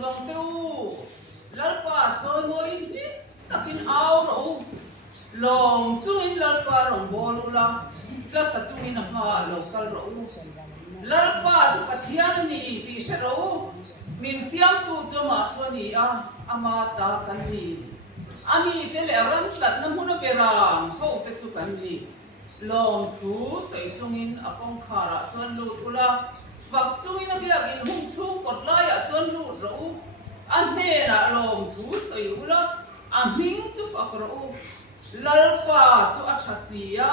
dòng tiêu lalpa cho môi takin ao rồi lòng chung in lalpa lòng bolu la la sa chung in nga local rồi lalpa cho kathian ni ti se rồi min siam tu cho ma cho ni ama ta kan ni ami te le ran tlat na mun beram ko te chu kan ni lòng tu sei chung in akong khara chuan lu thula vak chung in biak in hung chu kot lai a chuan lu ro an ne na lòng tu sei ula a ming chu ak ro lalpa chu a thasia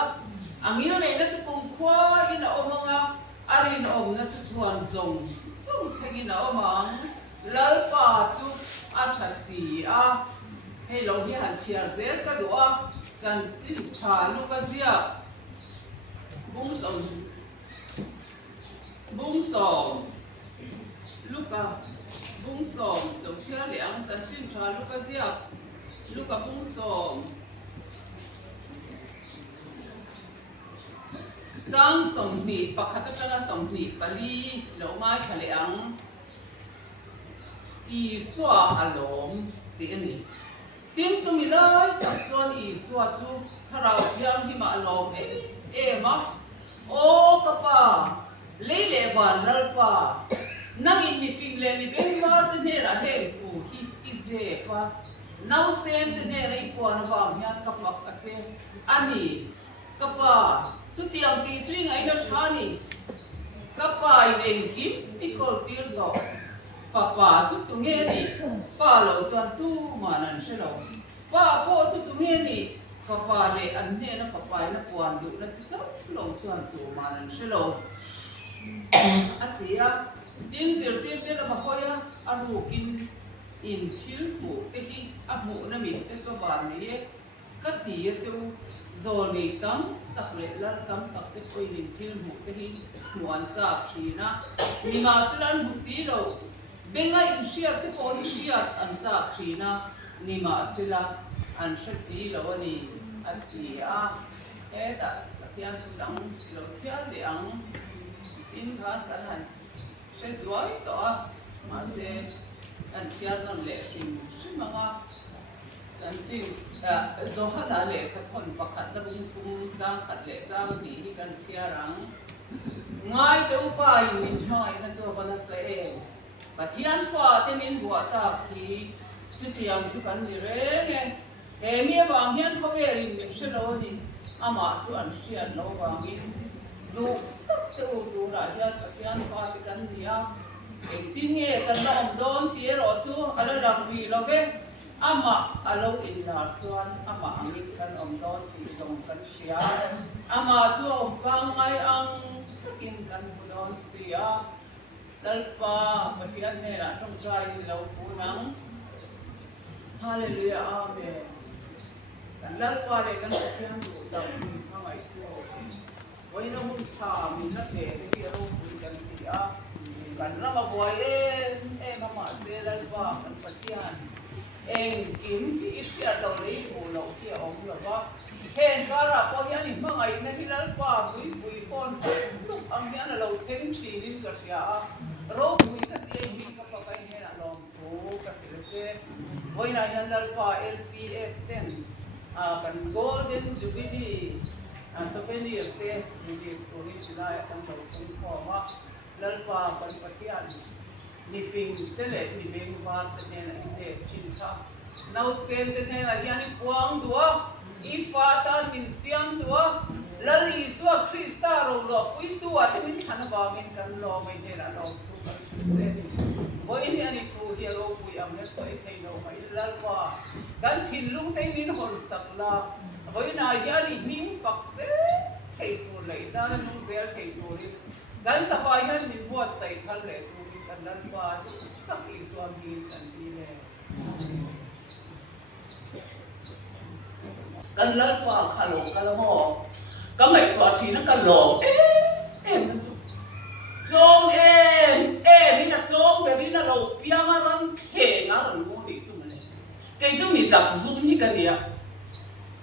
angil nei na chu kong khwa in omanga arin om na chu chuan zong chung thegin omang lalpa chu a thasia hei lo hi han chiar zel ka duwa chan sin tha lu ka zia bung som luka bung som lo chia liang chan sin tha lu ka zia luka bung som chang som ni pakhat changa som ni pali lo mai thaleang i swa alom ti ani tin chung ilai tak chuan i swa chu tharau thiam hi ma lom ma o kapa leile van lalpa nang in mi fing le mi ben war te ne ra he chu hi i ze pa nau sem te ne rei kwa na wang hian ka fak a che ani kapa chu tiang ti chui ngai na thani kapa i eng kim i kol tir do papa chu tu nge ni pa lo chuan tu ma nan se lo pa po chu tu nge ni papa le an ne na papa na puan du na chu lo chuan tu ma nan se lo atia din zir tin te la khoya aru kin in thil mu te hi a mu na mi te ko ban ni ka ti chu zol ni tam tak le la tam tak te koi in thil mu te hi muan cha thina ni ma silan bu si lo benga in shia te ko hi shia an cha thina ni ma sila an sha si lo ni atia eta tian sang lo chia liang in khan kan han se zuai to ma se an chia non le sim manga san tin zo hala le khat hon pakhat da bung tum jang khat le jang ni hi kan chia rang ngai te upai ni noi na zo bana se pathian fa te min bua ta khi chu tiam chu kan ni re ne mi wang hian kho ve rin ni se lo ni ama chu an sia lo wang in du tu ra hian pathian fa te kan nia tin nge kan nom don ti ro chu ala dang ri lo ve ama alo in na chuan ama angin kan om don ti dong kan sia ama chu om pang ai ang takin kan don sia lalpa pathian ne ra trong trai lo punang hallelujah amen kan lalpa le kan pathian du dam ma mai tu oi no mun tha min na te ti ro pun kan ti kan ra ma boy mama se lalpa kan pathian kim ki sia so le o lo ti om lo ba hen kara ko hian ni mangai na hi lalpa bui phone tu ang hian lo theng chi nin ka sia ro bui ka ti hi ka pa kai he na lom tu ka ti che voi na hian lalpa LPF 10 kan golden jubilee SOUVENIR te ni story sila kan so ko ma lalpa kan pathian ni fing tele ni beng var te na ise chin tha nau sem te na hian puang dua i fa ta min siam dua lali suwa krista ro lo pui tu a te min thana ba min kan lo mai ne la lo tu ka se ni voi ni ani tu hi ro pui am ne soi thei no mai lalpa kan thin lung te min hol sakla voi na hian ni min pak se thei tu le da nung zel thei tu ri gan sa pa hian min buat sai thal le tu kan lalpa ka ki suam hi kan ti le kan lalpa khalo kalamo ka mai ko thi na kan lo man su klong mi na klong be ri na lo pia ma ran the nga ran mo ni chu ne kai chu mi zap zum ni ka dia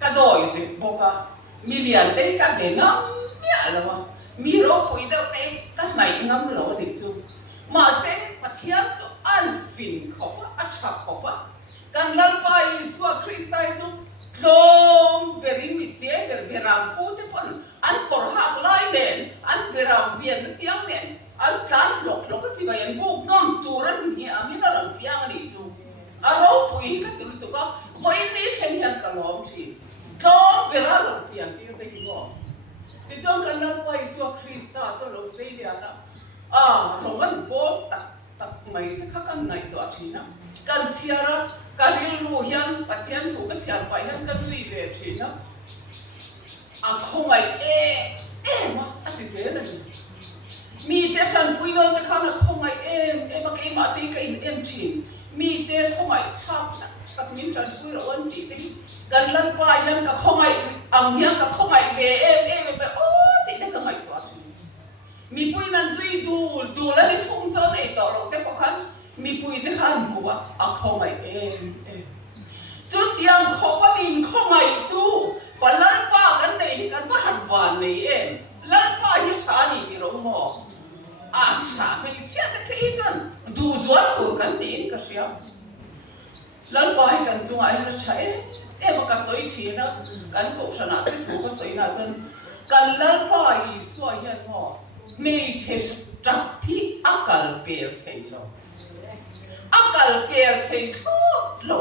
ka doi se boka million te ka be ngam ya lo mi ro pui do te ka mai ngam lo ni chu ma se pathian chu อันฟินเขาว่าอัจฉริเขาว่าการลัลปายสวาคริสต์ไตจุโลมเบริมิเตียเบรามพูดปนอันกอร์ฮักไลเดนอันเบรามเวียนเตียงเดนอันการหลอกก็ที่ว่ายังบุกน้ำตัวรันเฮียมินาลังเปียงนี่จูอารมณ์ปุยก็ตุลตุก็หอยนี่เช่นยันกันล้อมทีล้อมเบราลังเปียงที่จะหิวที่จงกันลัลปายสวาคริสต์จะลงเสียนะตรงนั้นโป๊ะตักไม่ได้ข้ากันไหนตัวทีนะกันเชียร์การเรียนรู้ยันปฏิญาณถูกก็เชียร์ไปยันก็สุยเวทีนะคงไอ้มาอันที่เสียเลยมีแต่ฉันพูดแล้วแต่ข้านะคงไอ้มาเกี่ยมาตีกับอินทีมีแต่คงไอ้ชอบนะกับมิ้นฉันพูดแล้ววันที่กันลันปลายยันกับคงไอ้เฮียกับคงไอ้ไปโอ้ที่ได้ก็ไม่ตัวทีมีปุยนั้นซุยดูแล้วที่ทุ่งเจ้าในต่อเราแต่พอคันมีปุยที่ขันหัวเขาไม่จุดยังเขาก็มีเขาไม่ดูว่าลันป้ากันในกันว่าหันหวานนี่ลันป้าที่ชานี่ที่เราหมอชาไม่เชื่อแต่แค่จนดูสวนตัวกันนี่ก็เสียลันป้าให้กันจงไอ้เราใช้มันก็สวยทีนะกันโกชนะที่ถูกก็สวยนะจนกันลันป้าอีสวยยันหมอไม่ใช่จับพี่อักลเปียเทโลอักลเปียเทโล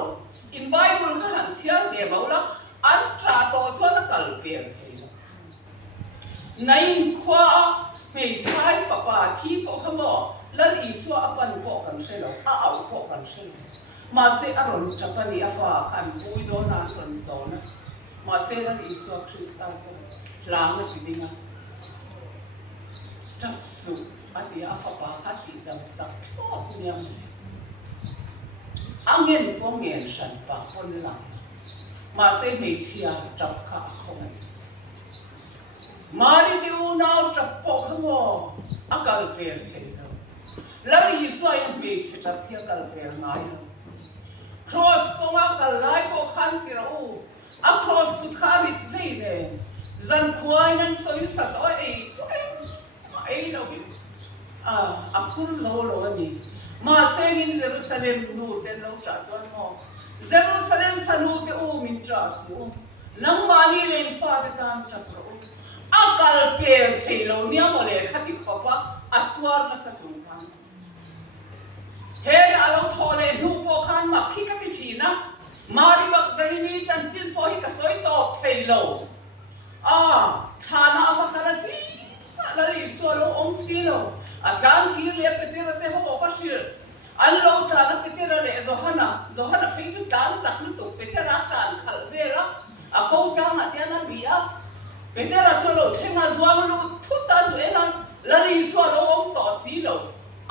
อินไบเบิลก็หันเชื่อเดียบเอาละอันตราตัวชวนอักลเปียเทโลในขวาไม่ใช่ปะปาที่พวกเขาบอกแล้วอีสัวอัปปันพอกันใช่หรอเอาพอกันใช่มาเสอารมณ์จับนี่อาฟ้าขันปุยโดนอันส่วนโซนะมาเสแล้วอีสัวคริสตัลจะล้างไม่ติดงาจับสุอันที่อาฟ้าขัดที่จับสักทอดเนี่ยอังเงินพวกเงินฉันปากคนหลังมาเสไม่เชียจับขาเขาไงมาดิที่อุณาจับปอกหัวอักลเปียเทโลแล้วอีสัวยังไม่เชียจับเพียกลเปียง่ายครอสก็มากันไล่พวกขันที่เราครอสพุทธาริตได้เลยจันควายนั้นสวยสักเราคุณโลนี่มาเซนินเยรูซาเล็มนูเตนเราจัดวันมอเยรูซาเล็มฟันูเตอูมินจัสยูนังมานีเลนฟาเดตามจับเราอักลเปียเทโลเนี่ยโมเลขัดขบว่าอัตวาร์นัสสุนทานเฮลอาเราทอเลนูโปขันมาคิดกันทีนะมาริบักดาลินีจันจินโปฮิกสอยโตเทโลฐานะอัฟกันสิแล้วอีสัวเราองศิโลอาจารย์ที่เรียนไปที่เราเทหัวก็ชิลอันเราฐานะไปที่เราเลยโซฮานะไปจุดด้านสักนิดตัวไปที่รักการขัลเวล่าเขาจ้างอาจารย์บีอาไปที่เราชโลเทงาจวงลูทุกตาจุเอนันแล้วอีสัวเราองต่อศิโล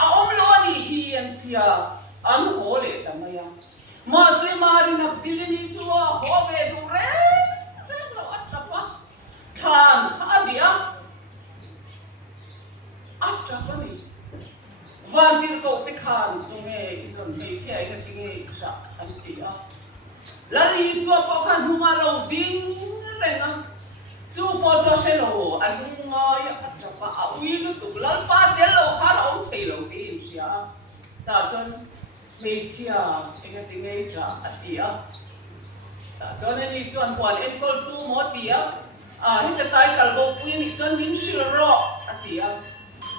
องโลนี่ฮีอันที่อันโหเลยทำไมมาเสมารินับดิลินิจัวหัวเวดูเร่เราอัดจับวะทานอาบีอาอัดจับนี่วันที่เราไปขานตรงนี้อิสราเอลที่ไอ้กันที่นี่สักอันที่แล้วอีสัวพอขันหัวเราดิ้งเร่งจูพอจะเชลโลอันนู้นอยากจับว่าเอาวิลุตุลันป้าเดลโลข้าเราเทโลดีนเสียแต่จนไม่เชื่อไอ้กันที่นี่จะอัดเดียแต่จนนี่จนวันเอ็นกอลตูหมดเดียที่จะตายกับโลกุยนี่จนมินชิลโรอัดเดีย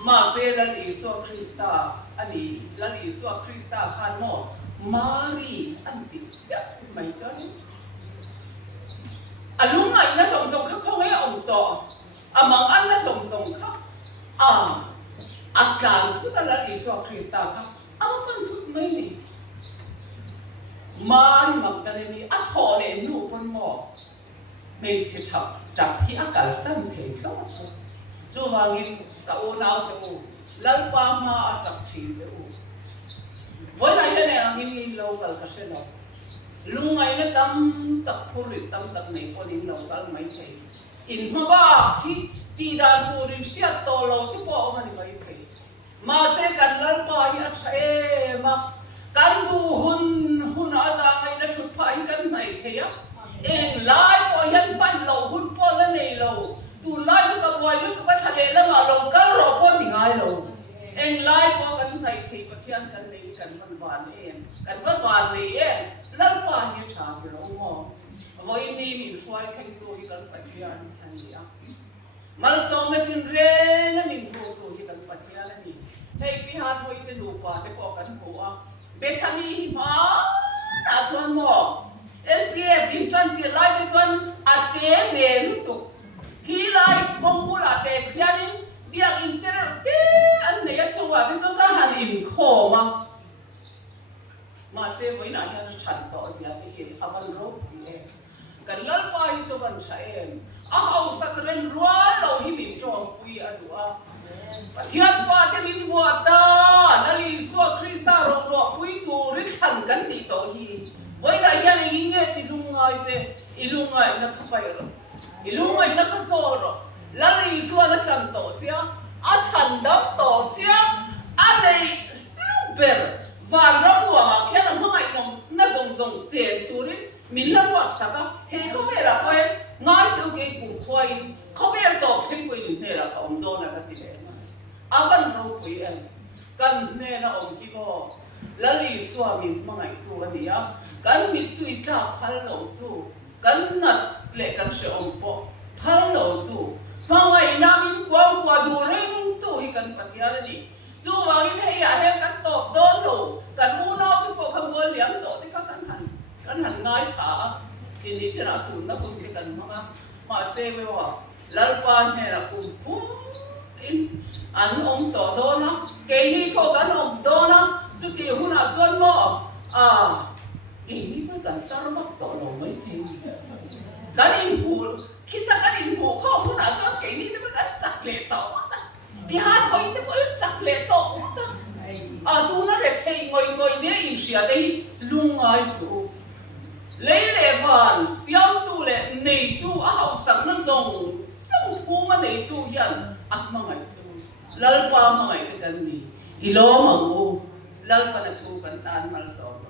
มาเสลันอิสุคริสตาอันนี้ลันอิสุคริสตาขันโมมารีอันติเสียไม่จนอันนู้นไงนะส่งข้าเขาให้องต่อมังอันนะส่งข้าอาการทุกตลาดอิสุคริสตาข้ามันทุกไม่เลยมารีมักตะเลนี่อัดหอเลยนูปนหมอไม่ใช่จับที่อาการสั่นเทเขาจู่วางินตะโอนาวตะโอลัลปามาอาจับชีตะโอวันไหนเนี่ยอันนี้เรากัลกัสเนาะลุงไงเนี่ยตั้มตักพูริตั้มตักไม่พอดีเรากัลไม่ใช่อินมาบ้าที่ตีดานพูริเสียโตเราที่พอมันไม่ใช่มาเสกันลัลปาที่อัชเอมากันดูหุ่นอาซาไงนะชุดผ้าที่กันไม่ใช่ไล่พอยันปั้นเราหุ่นพอแล้วเนี่ยเราดูไล่ทุกวันลูกก็ทะเลแล้วมาลงกันเราพอถึงไงเราไล่พอกันใส่ที่ประเทศกันเลย kan van en kan van en Lalpa'n hi tha ki ro ngo voi ni min fuai khen to hi kan pathian hania Malsawmi tin re min vo to hi kan pathian ani hei pi ha thoi te lu pa te ko kan ko a BETHANY ma na chuan mo LPF din chan pi lai te chuan a te ve lu to khi lai kong mu la te khianin biak inter te an ne ya chuwa te chu ka han in kho ma se voi na ya chan to sia te hi avan ro pi kan Lalpa'n hi chu ban tha em a hau sak ren rual lo hi min tong pui adua pathian fa te min wa ta na li so krista ro ro pui tu ri than kan ni to hi voi na hian ing nge ti lungai se ilungai na khapai ro ilungai na kha to ro la li so na kan to chia a chan dam to chia a nei ber van ram wa ma khen ma ngai nom na zong zong chen turin min la wa saka he ko vera ko ngai tu ke ku khoi ko ver to thing ko ni ne la om do na ka ti le avan ro pui em kan ne na om ki bo lali swami mangai tu ania kan mi tu ita phal lo tu kan nat le kan se om po phal lo tu mangai na min kwang kwa du reng tu hi kan patia ni chu wa in he ya he kan to do lo kan u no ki po kham go liam to ti ka kan han ngai tha ki ni chana su na kun ki kan ma se we wa Lalpa'n he ra kum in an om to do na ke ni ko kan om do na chu ti huna chuan mo ke ni pa kan tar mak to lo mai the kan in pu kita kan in pu kho huna chuan ke ni pa kan sak le to bi ha hoi te ko sak le to tu na re thei ngoi ne in sia dei lungai su lấy lệ van xiêm tu lệ nề tu á hậu sáng nó rồng sông phú mà nề tu hiền ác mà ngày tu Lalpa'n mà ngày cái cần gì ilo mà ngu Lalpa'n là tu cần tan Malsawmi